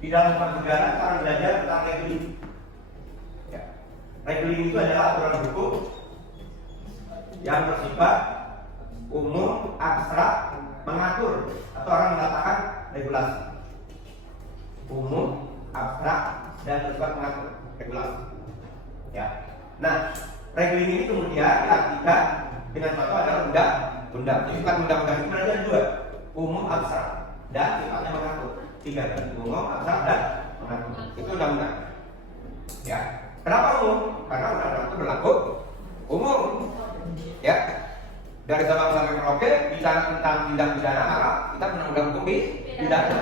di dalam hukum negara sekarang belajar tentang regeling. Ya. Regeling itu adalah aturan hukum yang bersifat umum, abstrak, mengatur atau orang mengatakan regulasi. Umum, abstrak, dan bersifat mengatur regulasi. Ya. Nah, regeling ini kemudian diartikan dengan contoh adalah undang-undang. Jadi sifat undang-undang itu ada dua, umum, abstrak, dan sifatnya mengatur. Tiga, umum, abstrak, dan mengatur. Itu undang-undang. Ya. Kenapa umum? Karena undang-undang itu berlaku umum. Ya. Dari zaman sampai Merauke bicara tentang tindak pidana maka kita undang-undang hukum pidana.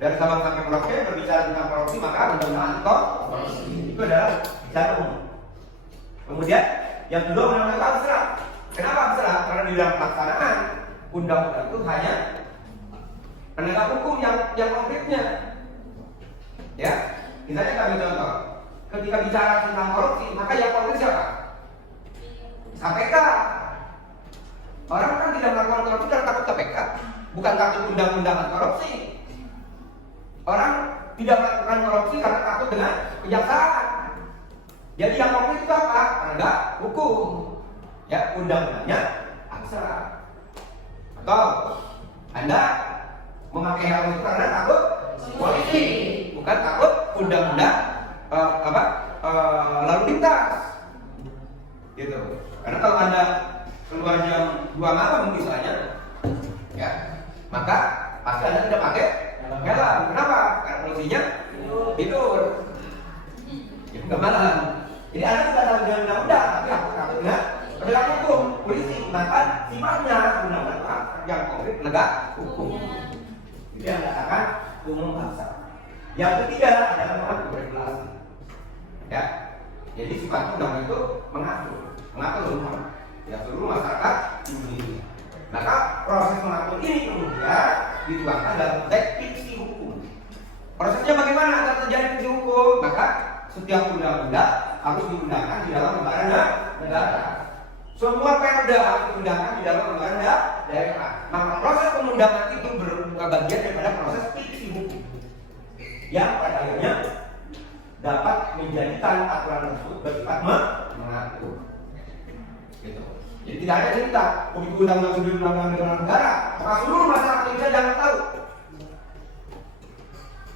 Dari zaman sampai Merauke berbicara tentang korupsi maka undang-undang anti korupsi. Itu adalah bicara umum. Kemudian yang kedua undang-undang abstrak. Kenapa abstrak? Karena di dalam pelaksanaan undang-undang itu hanya penegak hukum yang konkretnya. Ya, misalnya kami contoh, ketika bicara tentang korupsi maka yang konkret siapa? KPK. Orang kan tidak melakukan korupsi karena takut KPK, bukan takut undang-undang anti korupsi. Orang tidak melakukan korupsi karena takut dengan kejaksaan. Jadi yang konkret itu apa? Penegak hukum. Ya, undang-undangnya abstrak. Atau Anda memakai helm itu karena takut polisi, bukan takut undang-undang lalu lintas. Gitu. Karena kalau Anda keluar jam 2 malam misalnya, ya, maka pasti Anda tidak pakai helm. Kenapa? Karena polisinya tidur. Jam 2 malam. Jadi Anda tidak tahu dengan undang-undang, tapi aku takut dengan penegak hukum, polisi. Maka sifatnya undang-undang yang konkret penegak hukum. Jadi yang dikatakan umum abstrak. Yang ketiga adalah mengatur regulasi. Ya, jadi sifatnya undang-undang itu mengatur umum. Ya, seluruh masyarakat Indonesia. Maka proses mengatur ini kemudian dituangkan dalam konteks fiksi hukum. Prosesnya bagaimana agar terjadi fiksi hukum? Maka setiap undang-undang harus diundangkan di dalam lembaga negara. Semua perda harus diundangkan di dalam lembaga daerah. Maka proses pengundangan itu berupa bagian daripada proses fiksi hukum yang pada akhirnya dapat menjadikan aturan tersebut bersifat mengatur. Gitu. Jadi tidak ada cerita begitu undang-undang sudah undang-undang negara, maka seluruh masyarakat Indonesia jangan tahu.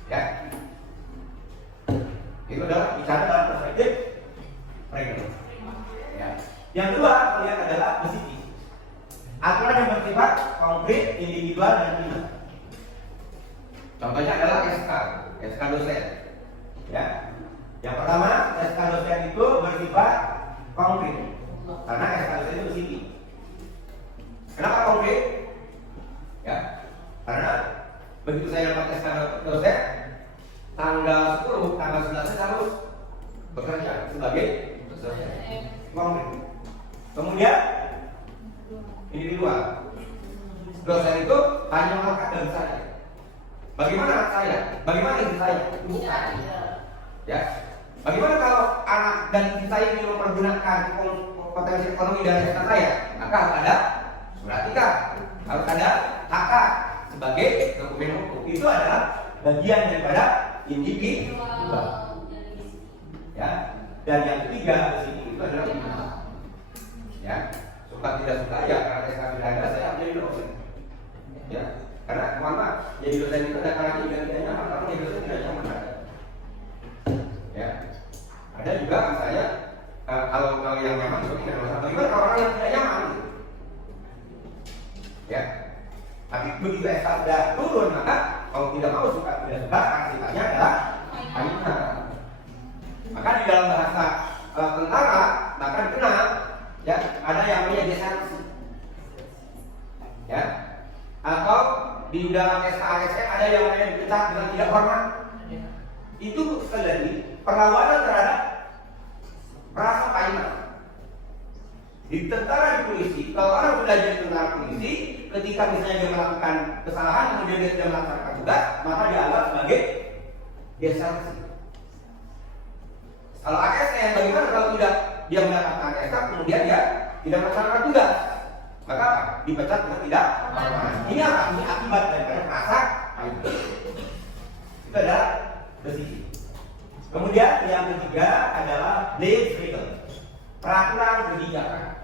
Ya. Itu adalah bicara dalam perspektif regeling. Ya. Yang kedua, lihat adalah psikis. Aturan yang bersifat konkret, individual dan final. Contohnya adalah SK dosen. Ya. Yang pertama, SK dosen itu bersifat konkret. Karena SK dosen itu psikis. Kenapa konkret? Ya. Karena begitu saya dapat SK dosen, tanggal 10, tanggal 11 saya harus bekerja sebagai dosen. Konkret. Kemudian individual. Dosen itu hanya melekat dari saya. Bagaimana anak saya? Bagaimana istri saya? Bukan. Ya. Bagaimana kalau anak dan istri saya ini mempergunakan potensi ekonomi dari SK saya? Maka harus ada surat nikah, harus ada HK sebagai dokumen hukum. Itu adalah bagian daripada individu. Ya. Dan yang ketiga di sini itu adalah pidana. Ya. Suka tidak suka ya karena SK pidana saya menjadi dosen. Ya. Karena mohon maaf, jadi dosen itu ada karena tidak nyaman, karena jadi dosen tidak nyaman. Ya. Ada juga misalnya kalau yang nyaman itu tidak masalah. Bagaimana kalau orang yang tidak nyaman? Ya. Tapi begitu SK sudah turun maka kalau tidak mau suka tidak suka sifatnya adalah payah. Maka di dalam bahasa tentara bahkan dikenal ya ada yang namanya desersi. Ya. Atau di dalam SK-ASN ada yang namanya dipecat dengan tidak hormat. Itu sekali lagi perlawanan terhadap rasa payah. Di tentara, di polisi, kalau orang sudah jadi tentara polisi, ketika misalnya dia melakukan kesalahan kemudian dia tidak melaksanakan tugas, maka dianggap sebagai desersi. Kalau ASN, bagaimana kalau tidak dia mendapatkan SK kemudian dia tidak melaksanakan tugas? Maka dipecat dengan tidak hormat. Ini apa? Ini akibat daripada rasa payah. Itu adalah desisi. Kemudian yang ketiga adalah legislator, peraturan kebijakan.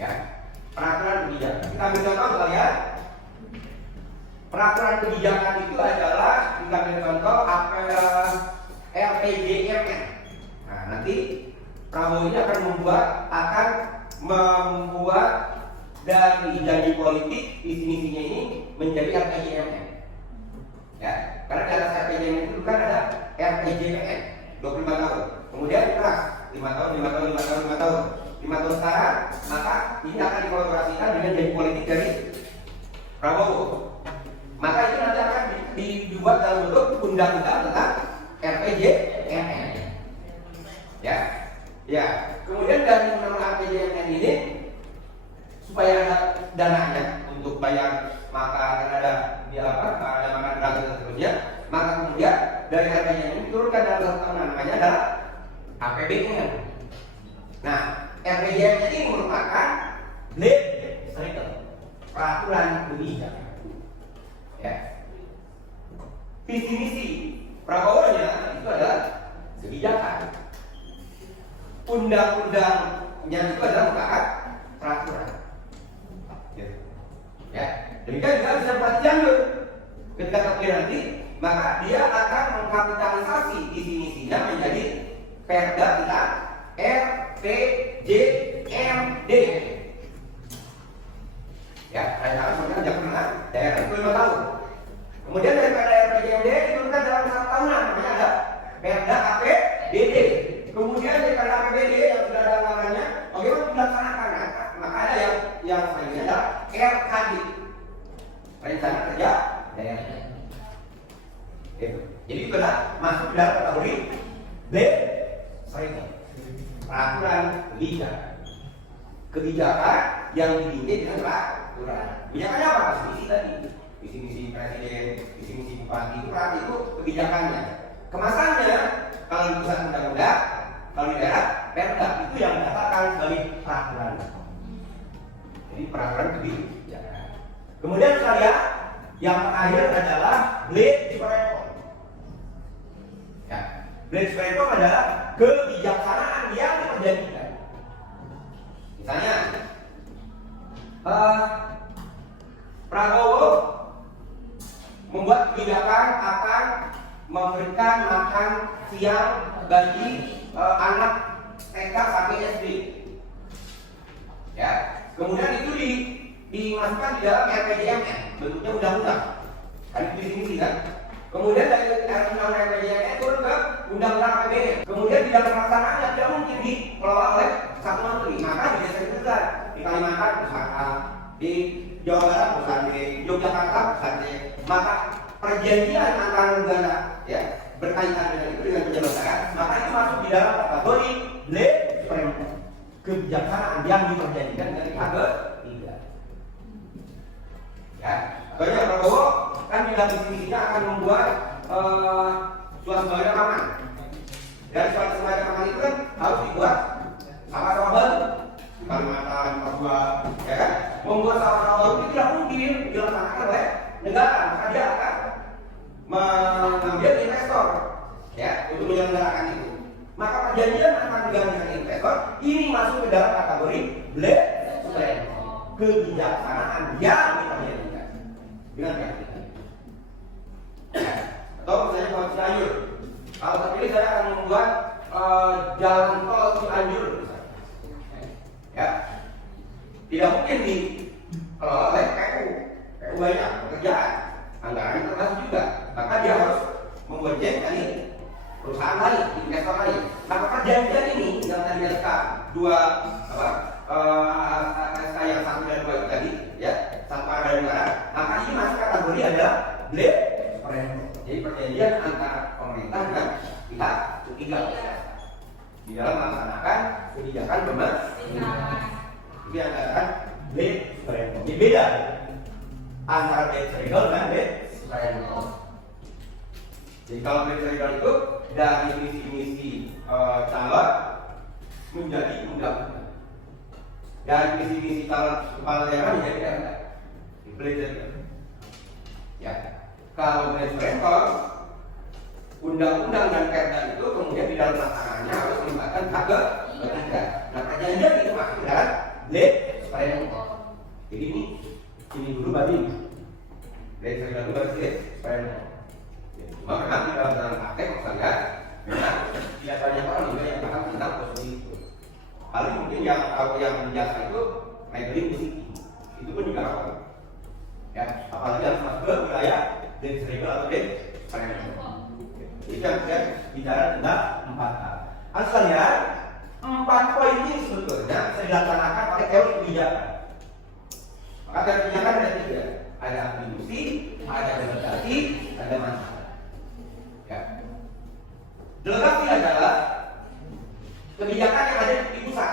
Ya, peraturan kebijakan. Kita ambil contoh sekalian. Peraturan kebijakan itu adalah kita ambil contoh apa RPJMN. Nah, nanti Prabowo ini akan membuat dari janji politik visi-misinya ini menjadi RPJMN. Ya, karena di atas RPJMN itu kan ada RPJMN 25 tahun. Kemudian kelas 5 tahun, 5 tahun, 5 tahun, 5 tahun. 5 tahun sekarang, maka ini akan dikolaborasikan dengan janji politik dari Prabowo. Maka itu nanti akan dibuat dalam bentuk undang-undang tentang RPJMN. Ya, ya. Kemudian dari undang-undang RPJMN ini supaya ada dananya untuk bayar makan, ada makan gratis dan seterusnya. Maka kemudian dari RPJMN ini diturunkan dalam satu tahun namanya adalah APBN. Nah, RPJMN ini merupakan legislator, peraturan kebijakan. Ya. Visi misi Prabowo-nya itu adalah kebijakan. Undang-undangnya itu adalah merupakan peraturan. Ya. Demikian juga bisa diambil ketika terpilih nanti, maka dia akan mengkapitalisasi visi misinya menjadi perda tentang RPJMD. Ya, saya akan jangan daerah itu 5 tahun. Kemudian dari perda RPJMD diturunkan dalam 1 tahunan, namanya ada perda APBD. Kemudian dari perda APBD yang sudah ada anggarannya, bagaimana dilaksanakan? Maka ada yang selanjutnya adalah RKD, rencana kerja daerah. Itu. Jadi itu adalah masuk dalam kategori legislator, peraturan kebijakan yang dibimbing dengan peraturan. Kebijakannya apa? Visi tadi, visi misi presiden, visi misi bupati itu kebijakannya. Kemasannya kalau di pusat undang-undang, kalau di daerah perda, itu yang dikatakan sebagai peraturan. Jadi peraturan kebijakan. Kemudian sekalian, yang terakhir adalah legislator. Ya, legislator adalah kebijaksanaan yang diperjanjikan. Misalnya, Prabowo membuat kebijakan akan memberikan makan siang bagi anak TK sampai SD. Ya, kemudian itu dimasukkan di dalam RPJMN, bentuknya undang-undang. Kan itu visi misi kan. Kemudian dari undang-undang RPJMN turun ke undang-undang APBN. Kemudian di dalam pelaksanaannya tidak mungkin dikelola oleh satu menteri, maka didesentralisasikan. Di Kalimantan pusat A, di Jawa Barat pusat B, Yogyakarta pusat C. Maka perjanjian antara negara ya berkaitan dengan itu dengan penyelesaian, maka itu masuk di dalam kategori legislator, kebijaksanaan yang diperjanjikan dari ketiga. Ya, banyak Prabowo kan dalam visi-misinya akan membuat suasana aman. Dan suasana aman itu kan harus dibuat sama-sama baru. Kalimantan, Papua, ya kan? Membuat sama-sama baru itu tidak mungkin dilaksanakan oleh negara, maka dia akan mengambil investor, ya, untuk menyelenggarakan itu. Maka perjanjian antara negara dengan investor ini masuk ke dalam kategori legislator, kebijaksanaan yang diperjanjikan dengan pihak kita. Atau misalnya kalau Cianjur, kalau terpilih saya akan membuat jalan tol Cianjur, ya, tidak mungkin dikelola oleh PU banyak pekerjaan, anggarannya terbatas juga, maka dia harus membonceng dari perusahaan lain, investor lain. Maka perjanjian ini yang tadi SK 2 SK yang 1 dan 2 itu tadi, ya, satu arah dan negara, maka ini masuk kategori adalah legislator. Jadi perjanjian antara pemerintah dan pihak ketiga di dalam melaksanakan kebijakan pemerintah. Itu yang dikatakan legislator. Ini beda antara legislator dan legislator. Jadi kalau legislator itu dari misi-misi calon menjadi undang-undang, dari misi-misi calon kepala daerah menjadi legislator. Ya, kalau legislator undang-undang dan perda itu kemudian di dalam laksanaannya harus melibatkan hak ketiga. Nah, perjanjian itu masuk dalam supaya jadi ini dulu baru dari saya dulu baru supaya cuma memang di dalam praktek maksudnya memang tidak banyak orang juga yang paham tentang posisi itu. Paling mungkin yang biasa itu labeling musik itu pun juga apa? Ya, apalagi harus masuk ke wilayah desregel atau itu yang kita bicara tentang 4 hal. Sekalian 4 poin ini sebetulnya bisa dilaksanakan oleh teori kebijakan. Maka teori kebijakan ada 3, ada atribusi, ada delegasi, ada manfaat. Ya. Delegasi adalah kebijakan yang ada di pusat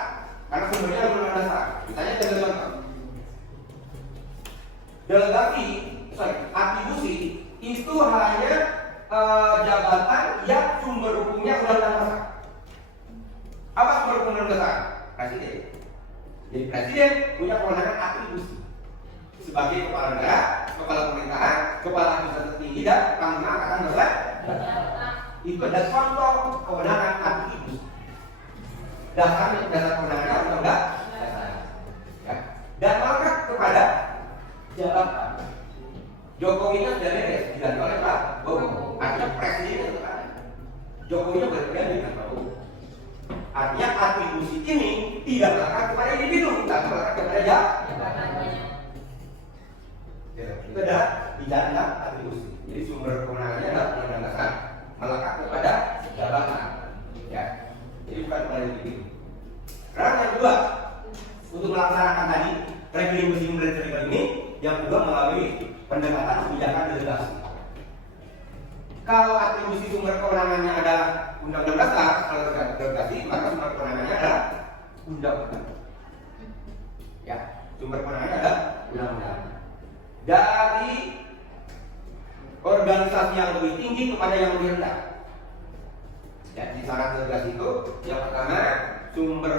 karena sumbernya undang-undang dasar. Misalnya contoh. Delegasi, atribusi itu hanya jabatan yang sumber hukumnya undang-undang dasar. Apa sumber hukum dasar? Presiden. Jadi presiden punya kewenangan atribusi sebagai kepala negara, kepala pemerintahan, kepala administrasi tertinggi dan panglima angkatan darat. Itu adalah contoh kewenangan atribusi. Dasar kewenangannya undang-undang dasar. Ya. Dan melekat kepada jabatan. Jokowi kan sudah beres diganti oleh Pak Prabowo. Artinya presiden itu kan Jokowi berbeda dengan Prabowo. Artinya atribusi ini tidak melekat kepada individu, tapi melekat kepada jabatannya. Itu adalah bicara tentang atribusi. Jadi sumber kewenangannya adalah undang-undang dasar, melekat kepada jabatan. Ya, jadi bukan kepada individu. Sekarang yang kedua, untuk melaksanakan tadi regulasi musim regulasi ini, yang kedua melalui pendekatan kebijakan delegasi. Kalau atribusi sumber kewenangannya adalah undang-undang dasar, kalau delegasi maka sumber kewenangannya adalah undang-undang. Ya, sumber kewenangannya adalah undang-undang. Dari organisasi yang lebih tinggi kepada yang lebih rendah. Jadi syarat delegasi itu yang pertama sumber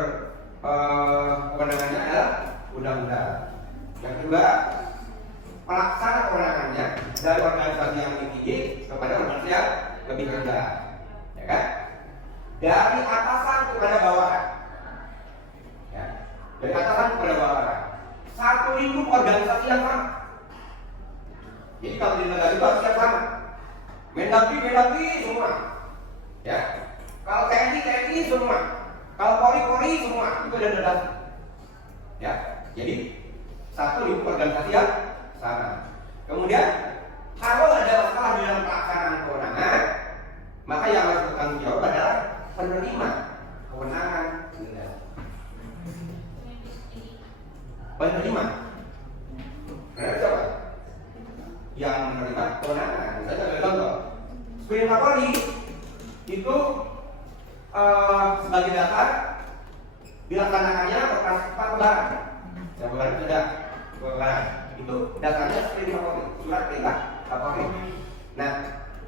kewenangannya adalah undang-undang. Yang kedua pelaksana kewenangannya dari organisasi yang lebih tinggi kepada organisasi yang lebih rendah, ya kan? Dari atasan kepada bawahan, ya. Dari atasan kepada bawahan. Satu lingkup organisasi yang sama. Jadi kalau di negara itu harus sama. Mendagri semua, ya. Kalau TNI semua, kalau Polri semua itu ada delegasi, ya. Jadi satu lingkup organisasi yang sama. Kemudian kalau ada masalah dalam pelaksanaan kewenangan, maka yang harus bertanggung jawab adalah penerima kewenangan delegasi. Penerima, karena siapa? Yang menerima kewenangan. Misalnya ada contoh, Sprint Kapolri itu sebagai dasar dilaksanakannya operasi Lebaran. Lebaran sudah Lebaran. Itu dasarnya Sprint Kapolri, surat perintah Kapolri. Nah,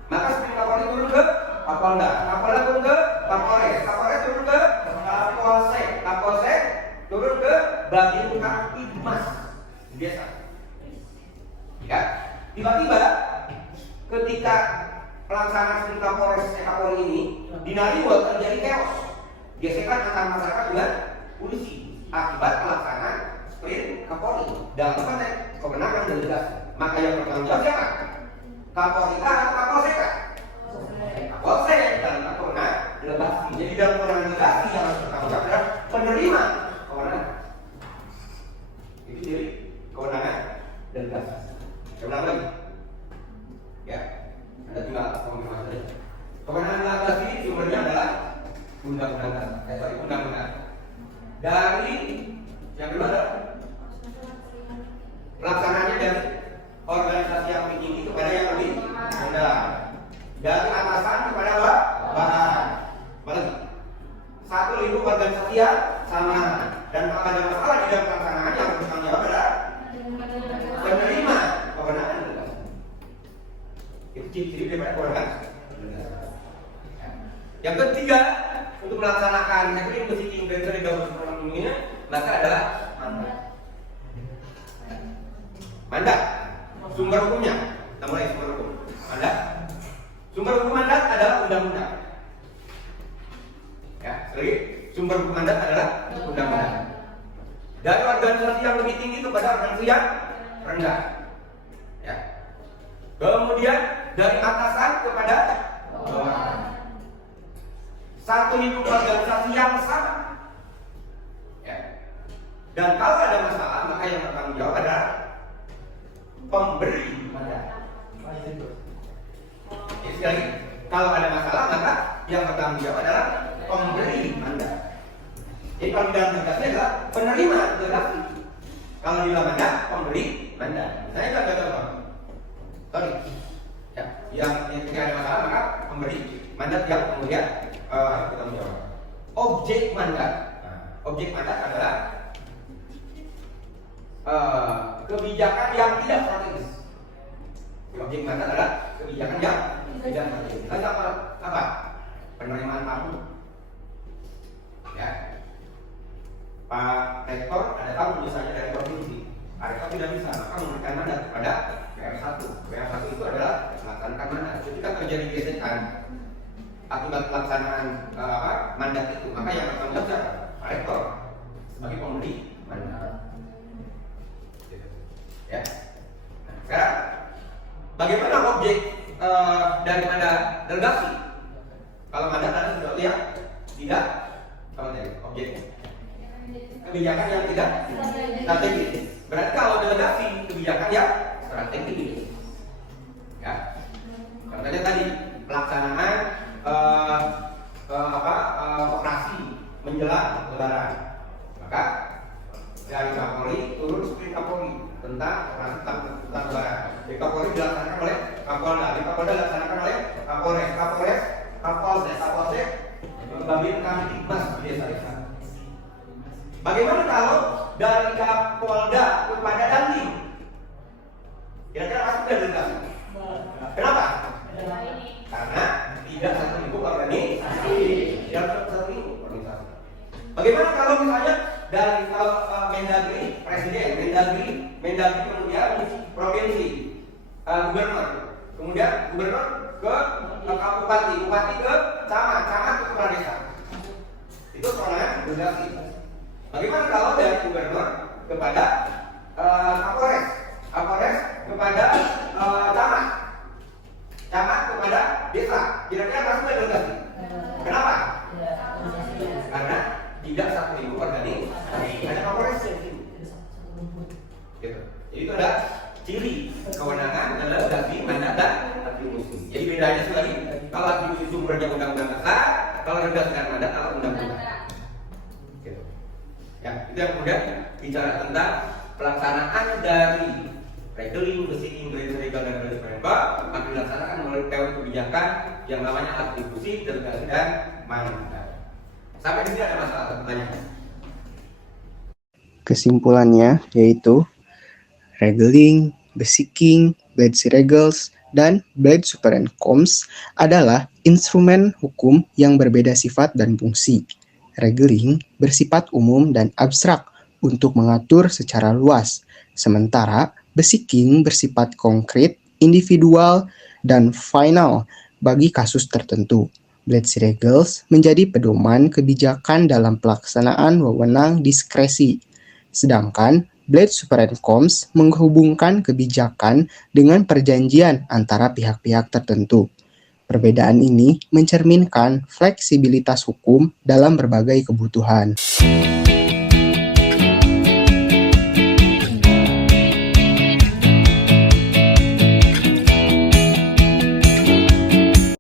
maka Sprint Kapolri turun ke Kapolda, Kapolda turun ke Kapolres, Kapolres turun ke Kapolsek, Kapolsek turun ke Babin Kaptibmas. Biasa. Ya, tiba-tiba ketika pelaksanaan Sprint Kapolri ini dinaliwat terjadi chaos, gesekan antar masyarakat dengan polisi akibat pelaksanaan Sprint Kapolri dalam konteks kewenangan delegasi. Maka yang bertanggung jawab siapa? Kapolri atau Kapolsek? Kapolsek dalam kewenangan delegasi. Jadi dalam kewenangan delegasi yang harus bertanggung jawab adalah penerima kewenangan. Itu jadi kewenangan delegasi. Sebenarnya lagi, ya, ada tinggal konfirmasi saja. Kewenangan delegasi sumbernya adalah undang-undang. Dari yang kedua adalah pelaksanaannya dari organisasi yang lebih tinggi kepada yang lebih rendah, dari atasan kepada bawahan. Balik. Satu lingkup organisasi yang sama, dan kalau ada masalah di dalam pelaksanaan yang bertanggung jawab adalah penerima kewenangan delegasi. Itu ciri-ciri daripada kewenangan. Yang ketiga, untuk melaksanakan negeri musik dari dalam ini, maka adalah mandat. Sumber hukumnya, kita mulai sumber hukum. Mandat. Sumber hukum mandat adalah undang-undang. Ya, sekali, sumber hukum mandat adalah undang-undang. Dari organisasi yang lebih tinggi kepada organisasi yang rendah. Ya. Kemudian dari atasan kepada bawahan. Satu lingkup organisasi yang sama. Ya. Dan kalau ada masalah, maka yang bertanggung jawab adalah pemberi mandat. Jadi sekali lagi, kalau ada masalah, maka yang bertanggung jawab adalah pemberi mandat. Jadi kalau dalam tugasnya adalah penerima delegasi. Kalau di dalam mandat, pemberi mandat. Saya tidak contoh. Sorry. Ya, yang ketika ada masalah, maka pemberi mandat yang kemudian bertanggung jawab. Objek mandat. Nah, objek mandat adalah kebijakan yang tidak strategis. Objek mandat adalah kebijakan yang tidak strategis. Lalu apa? Penerimaan tamu. Ya. Pak Rektor ada tamu misalnya dari provinsi. Pak Rektor tidak bisa, maka memberikan mandat kepada PR1. PR1 itu adalah melaksanakan mandat. Ketika terjadi gesekan akibat pelaksanaan mandat itu, maka yang bertanggung jawab Pak Rektor sebagai pemberi mandat. Ya. Nah, sekarang bagaimana objek daripada delegasi? Kalau mandat Anda sudah lihat, tidak apa tadi objek kebijakan yang tidak strategis. Berarti kalau delegasi kebijakan yang strategis. Ya. Contohnya tadi pelaksanaan operasi menjelang Lebaran. Maka dari Kapolri turun sprint Kapolri tentang operasi tentang Lebaran. Di Kapolri dilaksanakan oleh Kapolda, di Kapolda dilaksanakan oleh Kapolres, Kapolsek, Babin Kamtibmas desa-desa. Bagaimana kalau dari Kapolda kepada Dandim? Kira-kira pasti tidak delegasi. Kenapa? Karena tidak satu lingkup organisasi. Tidak satu lingkup organisasi. Bagaimana kalau misalnya dari Mendagri presiden, Mendagri kemudian provinsi, gubernur, kemudian gubernur ke bupati ke camat ke kepala desa. Itu soalnya delegasi. Bagaimana kalau dari gubernur kepada Kapolres kepada camat kepada desa? Kira-kira masuk ke delegasi? Kenapa? Karena tidak satu lingkup organisasi. Ada Kapolres. Gitu. Jadi itu ada ciri kewenangan adalah delegasi, mandat dan atribusi. Jadi bedanya sekali. Kalau atribusi sumbernya undang-undang dasar, kalau delegasi dan mandat adalah undang-undang. Gitu. Ya, itu yang kemudian bicara tentang pelaksanaan dari regeling, besiking, gereja regal dan gereja perempat akan dilaksanakan melalui teori kebijakan yang namanya atribusi, delegasi dan mandat. Sampai di sini ada masalah atau pertanyaan? Kesimpulannya yaitu regeling, besiking, blades regals, dan blades superencoms adalah instrumen hukum yang berbeda sifat dan fungsi. Regeling bersifat umum dan abstrak untuk mengatur secara luas, sementara besiking bersifat konkret, individual, dan final bagi kasus tertentu. Blades regals menjadi pedoman kebijakan dalam pelaksanaan wewenang diskresi, sedangkan blades superencoms menghubungkan kebijakan dengan perjanjian antara pihak-pihak tertentu. Perbedaan ini mencerminkan fleksibilitas hukum dalam berbagai kebutuhan.